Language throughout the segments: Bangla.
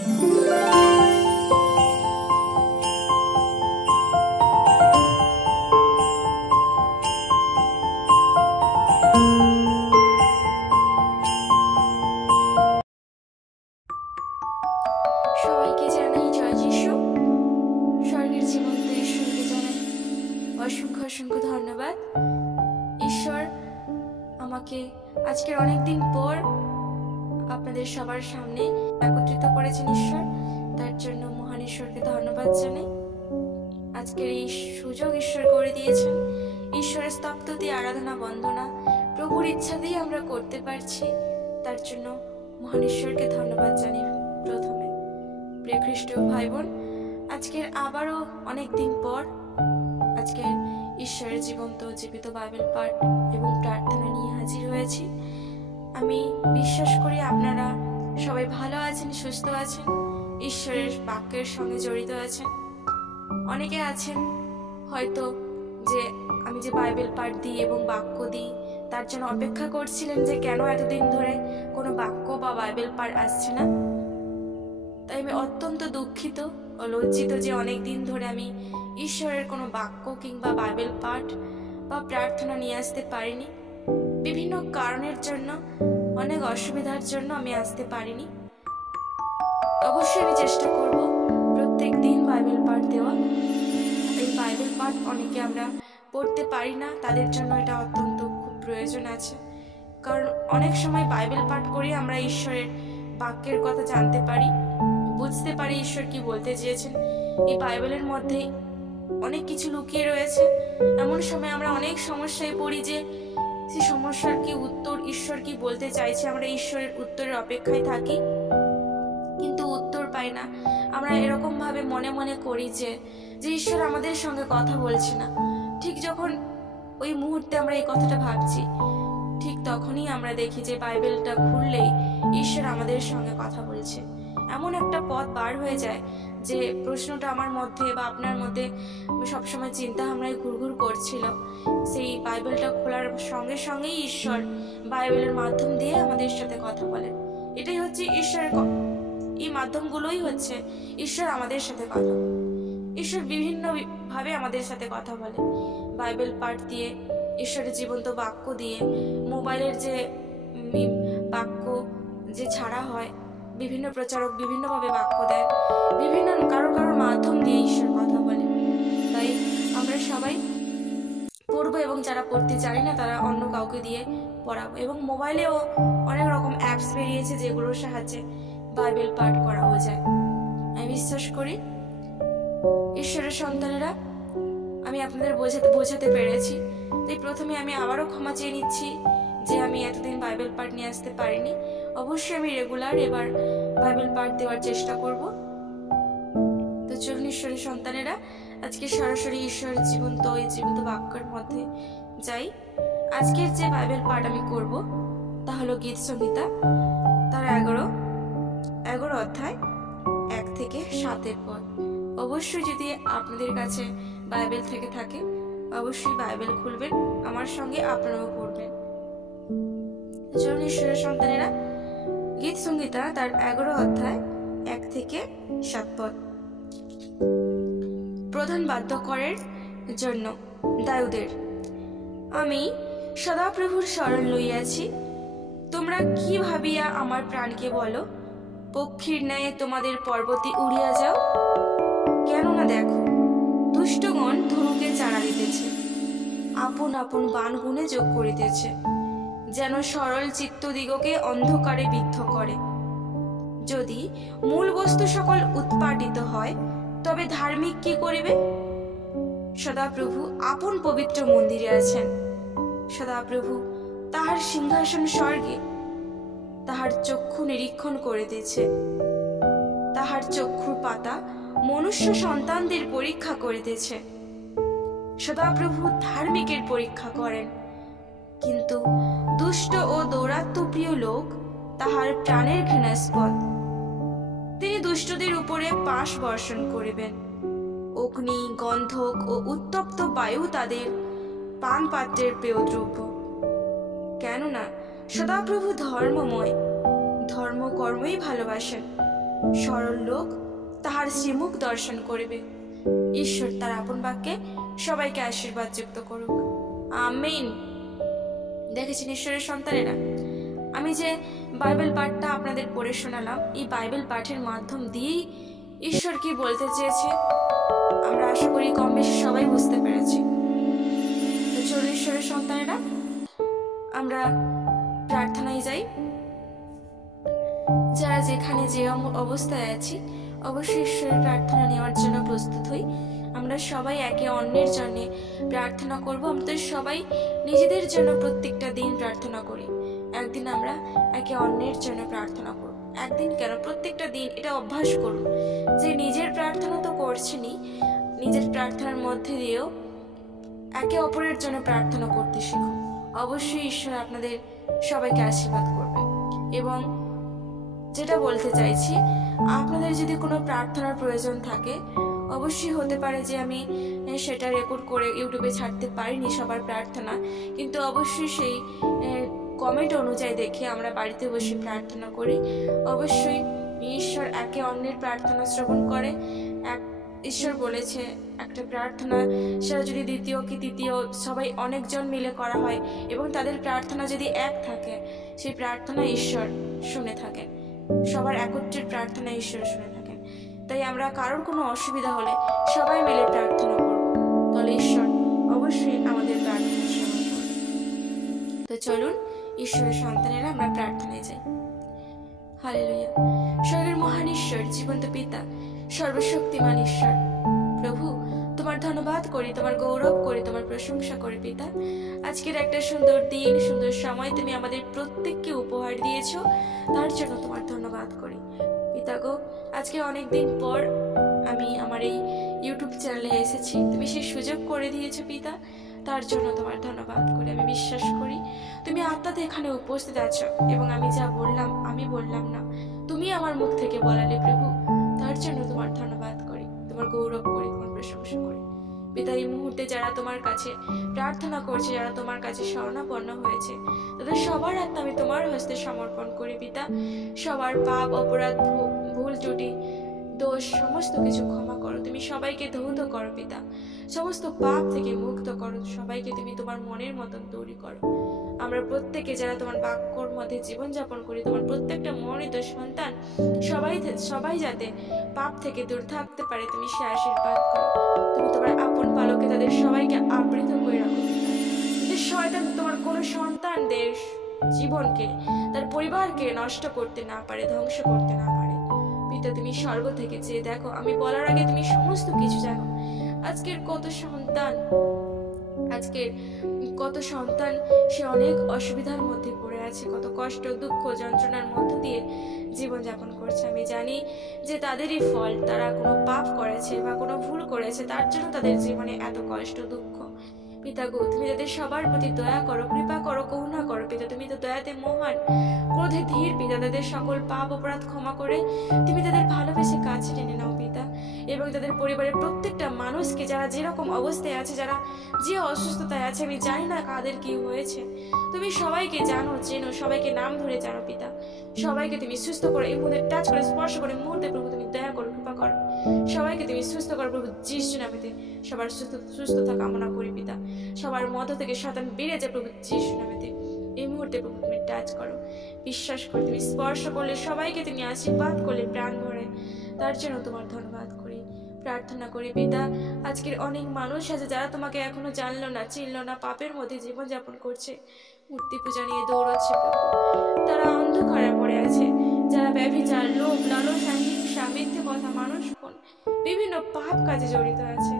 সবাইকে জানাই জয় যিশু। স্বর্গের জীবন্ত ঈশ্বরকে জানাই অসংখ্য অসংখ্য ধন্যবাদ। ঈশ্বর আমাকে আজকের অনেকদিন পর আপনাদের সবার সামনে একত্রিত করেছেন। ঈশ্বর, তার জন্য মহান ঈশ্বরকে ধন্যবাদ জানাই। আজকের এই সুযোগ ঈশ্বর করে দিয়েছেন। ঈশ্বরের স্তবস্তুতি, আরাধনা, বন্দনা প্রভুর ইচ্ছা দিয়ে আমরা করতে পারছি, তার জন্য মহান ঈশ্বরকে ধন্যবাদ জানাই। প্রথমে প্রিয় খ্রিস্টীয় ভাই বোন, আজকের আবারও অনেকদিন পর আজকের ঈশ্বরের জীবন্ত জীবিত বাইবেল পাঠ এবং প্রার্থনা নিয়ে হাজির হয়েছি। আমি বিশ্বাস করি আপনারা সবাই ভালো আছেন, সুস্থ আছেন, ঈশ্বরের বাক্যের সঙ্গে জড়িত আছেন। অনেকে আছেন হয়তো যে আমি যে বাইবেল পাঠ দিই এবং বাক্য দিই তার জন্য অপেক্ষা করছিলেন যে কেন এতদিন ধরে কোনো বাক্য বা বাইবেল পাঠ আসছে না। তাই আমি অত্যন্ত দুঃখিত ও লজ্জিত যে অনেক দিন ধরে আমি ঈশ্বরের কোনো বাক্য কিংবা বাইবেল পাঠ বা প্রার্থনা নিয়ে আসতে পারিনি। বিভিন্ন কারণের জন্য, অনেক অসুবিধার জন্য আমি আসতে পারিনি। অবশ্যই আমি চেষ্টা করব প্রত্যেক দিন বাইবেল পাঠ দেওয়া। এই বাইবেল পাঠ অনেকে আমরা পড়তে পারি না, তাদের জন্য এটা অত্যন্ত খুব প্রয়োজন আছে। কারণ অনেক সময় বাইবেল পাঠ করে আমরা ঈশ্বরের বাক্যের কথা জানতে পারি, বুঝতে পারি ঈশ্বর কি বলতে চেয়েছেন। এই বাইবেলের মধ্যে অনেক কিছু লুকিয়ে রয়েছে। এমন সময় আমরা অনেক সমস্যায় পড়ি যে সেই সমস্যার কি উত্তর, ঈশ্বর কি বলতে চাইছে, আমরা ঈশ্বরের উত্তরের অপেক্ষায় থাকি কিন্তু উত্তর পাই না। আমরা এরকম ভাবে মনে মনে করি যে ঈশ্বর আমাদের সঙ্গে কথা বলছে না। ঠিক যখন ওই মুহূর্তে আমরা এই কথাটা ভাবছি, ঠিক তখনই আমরা দেখি যে বাইবেলটা খুললেই ঈশ্বর আমাদের সঙ্গে কথা বলছে। এমন একটা পথ বার হয়ে যায় যে প্রশ্নটা আমার মধ্যে বা আপনার মধ্যে সবসময় চিন্তা ভাবনায় ঘুরঘুর করছিল, সেই বাইবেলটা খোলার সঙ্গে সঙ্গেই ঈশ্বর বাইবেলের মাধ্যম দিয়ে আমাদের সাথে কথা বলেন। এটাই হচ্ছে ঈশ্বরের, এই মাধ্যমগুলোই হচ্ছে ঈশ্বর আমাদের সাথে কথা বলে। ঈশ্বর বিভিন্ন ভাবে আমাদের সাথে কথা বলে, বাইবেল পাঠ দিয়ে, ঈশ্বরের জীবন্ত বাক্য দিয়ে, মোবাইলের যে বাক্য যে ছাড়া হয়, বিভিন্ন প্রচারক বিভিন্নভাবে বাক্য দেয়, বিভিন্ন কারোর মাধ্যম দিয়ে ঈশ্বর কথা বলে। তাই আমরা সবাই পড়বো এবং যারা পড়তে জানি না তারা অন্য কাউকে দিয়ে পড়াবো। এবং মোবাইলেও অনেক রকম অ্যাপস বেরিয়েছে যেগুলোর সাহায্যে বাইবেল পাঠ করাও যায়। আমি বিশ্বাস করি ঈশ্বরের সন্তানেরা আমি আপনাদের বোঝাতে পেরেছি। তাই প্রথমে আমি আবারও ক্ষমা চেয়ে নিচ্ছি যে আমি এতদিন বাইবেল পাঠ নিয়ে আসতে পারিনি। অবশ্যই আমি রেগুলার এবার বাইবেল পাঠ দেওয়ার চেষ্টা করব। তো চলুন ঈশ্বরের সন্তানেরা আজকে সরাসরি ঈশ্বরের জীবিত বাক্যের মধ্যে যাই। আজকের যে বাইবেল পাঠ আমি করব তা হলো গীত সংহিতা, তার 11 অধ্যায় 1 থেকে 7 পদ। অবশ্যই যদি আপনাদের কাছে বাইবেল থেকে থাকে অবশ্যই বাইবেল খুলবেন, আমার সঙ্গে আপনারাও পড়বেন। চলুন ঈশ্বরের সন্তানেরা গীত সংহিতা তার 11 অধ্যায় 1 থেকে 7 পদ। প্রধান বাদ্যকরের জন্য দাউদের। আমি সদাপ্রভুর শরণ লইয়াছি, তোমরা কি ভাবিয়া আমার প্রাণকে বলো, পক্ষীর ন্যায় তোমাদের পর্বতে উড়িয়া যাও। কেননা দেখো দুষ্টগণ ধনুকে চারা দিতেছে, আপন আপন বাণ গুণে যোগ করিতেছে, যেন সরল চিত্তদিগকে অন্ধকারে বিদ্ধ করে। যদি মূল বস্তু সকল উৎপাটিত হয় তবে ধার্মিক কি করিবে? সদাপ্রভু আপন পবিত্র মন্দিরে আছেন, সদাপ্রভু তাহার সিংহাসন স্বর্গে, তাহার চক্ষু নিরীক্ষণ করিতেছে, তাহার চক্ষুর পাতা মনুষ্য সন্তানদের পরীক্ষা করিতেছে। সদাপ্রভু ধার্মিকের পরীক্ষা করেন, কিন্তু দুষ্ট ও দৌরাত্ম্যপ্রিয় লোক তাহার প্রাণের ঘৃণাস্পদ। তিনি দুষ্টদের উপরে পাশ বর্ষণ করিবেন, অগ্নি, গন্ধক ও উত্তপ্ত বায়ু তাদের পান পাত্রের পেয়দ্রব্য। কেননা সদাপ্রভু ধর্মময়, ধর্মকর্মই ভালোবাসেন, সরল লোক তাহার শ্রীমুখ দর্শন করিবে। ঈশ্বর তার আপন বাক্যে সবাইকে আশীর্বাদ যুক্ত করুক। আমিন। দেখেছেন ঈশ্বরের সন্তানেরা, আমি যে বাইবেল পাঠটা আপনাদের পড়ে শোনালাম, এই বাইবেল পাঠের মাধ্যম দিয়েই ঈশ্বর কি বলতে চেয়েছে আমরা আশা করি কম বেশি সবাই বুঝতে পেরেছি। তো চলুন ঈশ্বরের সন্তানেরা, আমরা প্রার্থনায় যাই। যারা যেখানে যে অবস্থায় আছি অবশ্যই ঈশ্বরের প্রার্থনা নেওয়ার জন্য প্রস্তুত হই। আমরা সবাই একে অন্যের জন্য প্রার্থনা করব। আমাদের সবাই নিজেদের জন্য প্রত্যেকটা দিন প্রার্থনা করি। একদিন আমরা একে অন্যের জন্য প্রার্থনা করব। একদিন কেন, প্রত্যেকটা দিন এটা অভ্যাস করুন যে নিজের প্রার্থনা তো করছেনই, নিজের প্রার্থনার মধ্যে দিয়েও একে অপরের জন্য প্রার্থনা করতে শিখুন। অবশ্যই ঈশ্বর আপনাদের সবাইকে আশীর্বাদ করবে। এবং যেটা বলতে চাইছি, আপনাদের যদি কোনো প্রার্থনার প্রয়োজন থাকে, অবশ্যই হতে পারে যে আমি সেটা রেকর্ড করে ইউটিউবে ছাড়তে পারিনি সবার প্রার্থনা, কিন্তু অবশ্যই সেই কমেন্ট অনুযায়ী দেখে আমরা বাড়িতে বসে প্রার্থনা করি। অবশ্যই ঈশ্বর একে অন্যের প্রার্থনা শ্রবণ করে। ঈশ্বর বলেছে একটা প্রার্থনা সেটা যদি দ্বিতীয় কি তৃতীয় সবাই অনেকজন মিলে করা হয় এবং তাদের প্রার্থনা যদি এক থাকে, সেই প্রার্থনা ঈশ্বর শুনে থাকেন। সবার একত্রের প্রার্থনা ঈশ্বর শুনে থাকেন। তাই আমরা কারোর কোনো অসুবিধা হলে সবাই মিলে প্রার্থনা করব, তাহলে ঈশ্বর অবশ্যই আমাদের প্রার্থনা শ্রবণ করবে। তো চলুন ঈশ্বরের সন্তানেরা আমরা প্রার্থনায় যাই। হালেলুয়া। স্বর্গের মহান ঈশ্বর, জীবন্ত পিতা, সর্বশক্তিমান ঈশ্বর, প্রভু তোমার ধন্যবাদ করি, তোমার গৌরব করি, তোমার প্রশংসা করি পিতা। আজকের একটা সুন্দর দিন, সুন্দর সময় তুমি আমাদের প্রত্যেককে উপহার দিয়েছো, তার জন্য তোমার ধন্যবাদ করি পিতা গো। আজকে অনেক দিন পর আমি আমার এই ইউটিউব চ্যানেলে এসেছি, তুমি সেই সুযোগ করে দিয়েছো পিতা, তার জন্য তোমার ধন্যবাদ করি। আমি বিশ্বাস করি তুমি আত্মাতে এখানে উপস্থিত আছো এবং আমি যা বললাম আমি বললাম না, তুমি আমার মুখ থেকে বলালে প্রভু, তার জন্য তোমার ধন্যবাদ করি, তোমার গৌরব করি, তোমার প্রশংসা করি পিতা। এই মুহূর্তে যারা তোমার কাছে প্রার্থনা করছে, যারা তোমার কাছে শরণাপন্ন হয়েছে, তাদের সবার আত্মা আমি তোমার হস্তে সমর্পণ করি পিতা। সবার পাপ, অপরাধ, ভুল ত্রুটি, দোষ সমস্ত কিছু ক্ষমা করো, তুমি সবাইকে ধৌত করো পিতা। সমস্ত পাপ থেকে মুক্ত করো, সবাইকে তুমি তোমার মনের মতন তৈরি করো। আমরা প্রত্যেকে যারা তোমার বাক্যর মধ্যে জীবনযাপন করি, তোমার প্রত্যেকটা মনোনীত সন্তান সবাই যাতে পাপ থেকে দূর থাকতে পারে, তুমি সে আশীর্বাদ করো। তুমি তোমার আপন পালকে তাদের সবাইকে আবৃত করে রাখো পিতা। শয়তান তোমার কোনো সন্তানদের জীবনকে, তার পরিবারকে নষ্ট করতে না পারে, ধ্বংস করতে না পারে পিতা। তুমি স্বর্গ থেকে চেয়ে দেখো, আমি বলার আগে তুমি সমস্ত কিছু জানো। আজকের কত সন্তান সে অনেক অসুবিধার মধ্যে পড়ে আছে, কত কষ্ট, দুঃখ, যন্ত্রণার মধ্য দিয়ে জীবনযাপন করছে। আমি জানি যে তাদেরই ফল, তারা কোনো পাপ করেছে বা কোনো ভুল করেছে, তার জন্য তাদের জীবনে এত কষ্ট, দুঃখ পিতা গো। তুমি তাদের সবার প্রতি দয়া করো, কৃপা করো, করুণা করো পিতা। তুমি তো দয়াতে মহান, ক্রোধে ধীর পিতা। তাদের সকল পাপ অপরাধ ক্ষমা করে তুমি তাদের ভালোবেসে কাছে টেনে নাও পিতা। এবং তাদের পরিবারের প্রত্যেকটা মানুষকে, যারা যেরকম অবস্থায় আছে, যারা যে অসুস্থতায় আছে, আমি জানি না কাদের কি হয়েছে, তুমি সবাইকে জানো, চেনো, সবাইকে নাম ধরে জানো পিতা। সবাইকে তুমি সুস্থ করো, এই মুহূর্তে টাচ করে, স্পর্শ করে, মুহূর্তে প্রভু তুমি দয়া করো, কৃপা করো, সবাইকে তুমি সুস্থ করো প্রভু। যিশু নামেতে সবার সুস্থতা কামনা করি পিতা। সবার মধ্য থেকে শয়তান বেড়ে যায় প্রভু, যিশু নামেতে এই মুহূর্তে প্রভু তুমি টাচ করো। বিশ্বাস করে তুমি স্পর্শ করলে, সবাইকে তুমি আশীর্বাদ করলে প্রাণ ভরে, তার জন্য তোমার ধন্যবাদ করি, প্রার্থনা করি পিতা। আজকের অনেক মানুষ আছে যারা তোমাকে এখনো জানলো না, চিনলো না, পাপের মধ্যে জীবনযাপন করছে, মূর্তি পূজা নিয়ে দৌড়াচ্ছে প্রভু। তারা অন্ধকারে পড়ে আছে, যারা ব্যভিচার, লোভ, লালসা, হিংসা, মিথ্যে কথা, মানুষ খুন, বিভিন্ন পাপ কাজে জড়িত আছে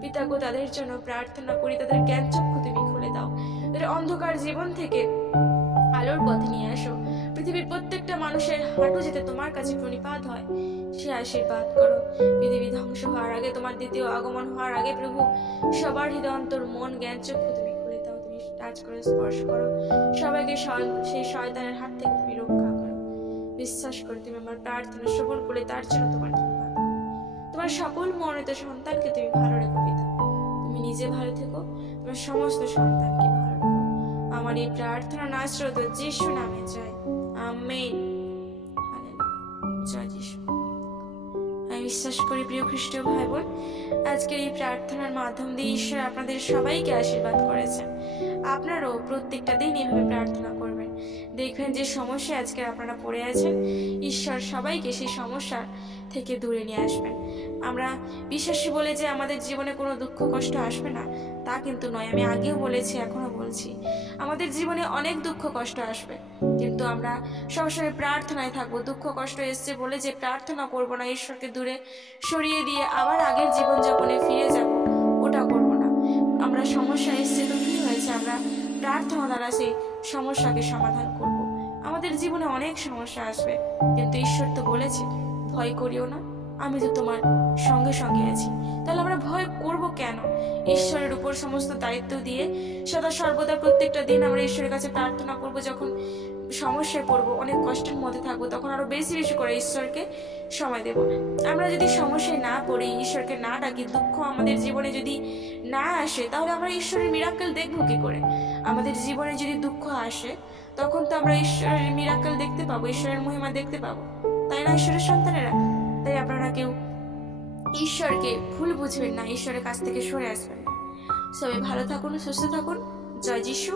পিতা গো। তাদের জন্য প্রার্থনা করি, তাদের জ্ঞান চক্ষু তুমি খুলে দাও, তাদের অন্ধকার জীবন থেকে আলোর পথে নিয়ে আসো। পৃথিবীর প্রত্যেকটা মানুষের হাঁটু যেতে তোমার কাছে প্রণিপাত হয়, সে আশীর্বাদ করো। পৃথিবী ধ্বংস হওয়ার আগে, তোমার দ্বিতীয় আগমন হওয়ার আগে প্রভু, সবার হৃদয়, অন্তর, মন, জ্ঞান চক্ষু তুমি খুলে দাও। তুমি টাচ করো, স্পর্শ করো, সবাইকে সেই শয়তানের হাত থেকে তুমি রক্ষা করো। বিশ্বাস করে তুমি আমার প্রার্থনা শ্রবণ করে, তার জন্য তোমার ধন্যবাদ। তোমার সকল মনোনীত সন্তানকে তুমি ভালো রেখো পিতা। তুমি নিজে ভালো থেকো, তোমার সমস্ত সন্তানকে ভালো রেখো। আমার এই প্রার্থনা নাসরত যিশু নামে চাই, আমেন। হালেলুয়া। জয় যিশু। বিশ্বাস করি প্রিয় খ্রিস্টীয় ভাই বোন, আজকের এই প্রার্থনার মাধ্যম দিয়ে ঈশ্বর আপনাদের সবাইকে আশীর্বাদ করেছেন। আপনারাও প্রত্যেকটা দিন এইভাবে প্রার্থনা করবেন, দেখবেন যে সমস্যায় আজকে আপনারা পড়ে আছেন, ঈশ্বর সবাইকে সেই সমস্যা থেকে দূরে নিয়ে আসবেন। আমরা বিশ্বাসী বলে যে আমাদের জীবনে কোনো দুঃখ কষ্ট আসবে না তা কিন্তু নয়। আমি আগেও বলেছি, এখনো বলছি, আমাদের জীবনে অনেক দুঃখ কষ্ট আসবে, কিন্তু আমরা সবসময় প্রার্থনায় থাকবো। দুঃখ কষ্ট এসছে বলে যে প্রার্থনা করব না, ঈশ্বরকে দূরে সরিয়ে দিয়ে আবার আগের জীবনযাপনে ফিরে যাব, ওটা করব না। আমরা সমস্যা এসছে তো কি হয়েছে, আমরা প্রার্থনা দ্বারা সেই সমস্যাকে সমাধান করব। আমাদের জীবনে অনেক সমস্যা আসবে, কিন্তু ঈশ্বর তো বলেছে ভয় করিও না, আমি তো তোমার সঙ্গে সঙ্গে আছি। তাহলে আমরা ভয় করব কেন? ঈশ্বরের উপর সমস্ত দায়িত্ব দিয়ে সদা সর্বদা প্রত্যেকটা দিন আমরা ঈশ্বরের কাছে প্রার্থনা করব। যখন সমস্যায় পড়বো, অনেক কষ্টের মধ্যে থাকবো, তখন আরো বেশি বেশি করে ঈশ্বরকে সময় দেব। আমরা যদি সমস্যায় না পড়ি, ঈশ্বরকে না ডাকি, দুঃখ আমাদের জীবনে যদি না আসে, তাহলে আমরা ঈশ্বরের মিরাকেল দেখবো কি করে? আমাদের জীবনে যদি দুঃখ আসে, তখন তো আমরা ঈশ্বরের মিরাকেল দেখতে পাবো, ঈশ্বরের মহিমা দেখতে পাবো, তাই না ঈশ্বরের সন্তানেরা? তাই আপনারা কেউ ঈশ্বরকে ভুল বুঝবেন না, ঈশ্বরের কাছ থেকে সরে আসবেন না। সবাই ভালো থাকুন, সুস্থ থাকুন। জয় যিশু।